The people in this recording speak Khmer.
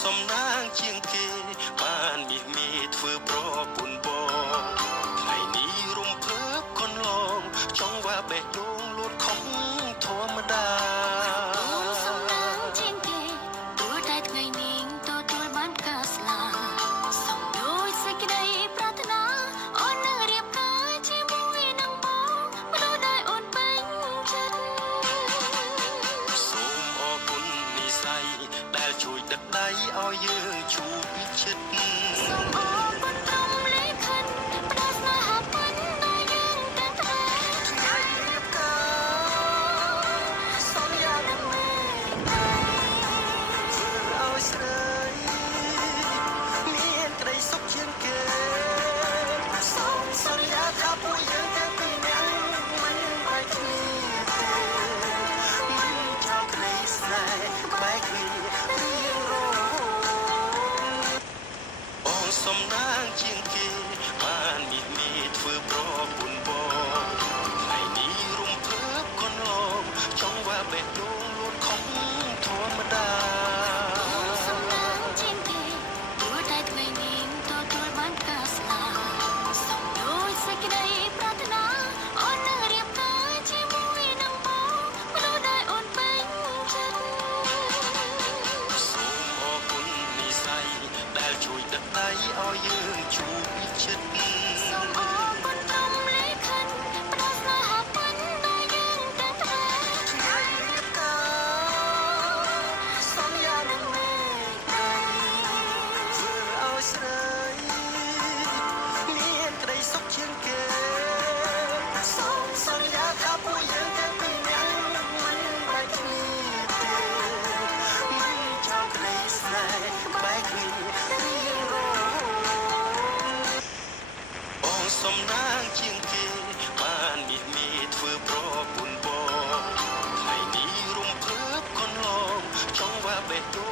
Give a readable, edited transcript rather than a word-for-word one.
សំណាងជាងគេបានមានធ្វើប្រពន្ធបងថ្ងៃនេះរំភើបកូនឡងចង់ว่าបេះដូងលួតខំធម្មតាសំណាងជាងគេទោះតែថ្ងៃនេះទទួលបានការស្លាប់សំដូចសេចក្តីប្រាថ្នាអូននឹងរៀបការជាមួយនឹងបងមនុស្សដែលអូនពេញចិត្តសូមអរគុណនិស្ស័យដែលជួយដឹកដៃឲ្យយើងជួបជិតសូមអរគុណព្រមលិខិតផ្ដល់ស្នេហាពិតដល់យើងទាំងថ្ងៃរៀបការសន្យានឹងមេឲ្យស្រីមានក្តីសុខជាងគេសូមសន្យាថាពួកយើងទាំងពីរនាក់មិនបែកគ្នាទេមិនចោលក្តីស្នេហ៍បែកគ្នារៀងរហូតអូនសំណាងជាងគេបានមានធ្វើប្រពន្ធបងថ្ងៃនេះរំភើបកូនឡងចង់ว่าបេះដូងលួតខំធម្មតាសំណាងជាងគេទោះតែថ្ងៃនេះទទួលបានការស្លាប់សំដូចសេចក្តីប្រាថ្នាអូននឹងរៀបការជាមួយនឹងបងមនុស្សដែលអូនពេញចិត្តសូមអរគុណនិស្ស័យដែលជួយដឹកដៃឲ្យយើងជួបជិតសូមអរគុណព្រមលិខិតផ្ដល់ស្នេហាពិតដល់យើងទាំងថ្ងៃរៀបការសន្យានឹងមេធ្វើឲ្យស្រីមានក្តីសុខជាងគេសូមសន្យាថាពួកយើងទាំងពីរនាក់មិនបែកគ្នាទេមិនចោលក្តីស្នេហ៍បែកគ្នារៀងរហូតអូនសំណាងជាងគេបានមានធ្វើប្រពន្ធបងថ្ងៃនេះរំភើបកូនឡងចង់ว่าបេះដូង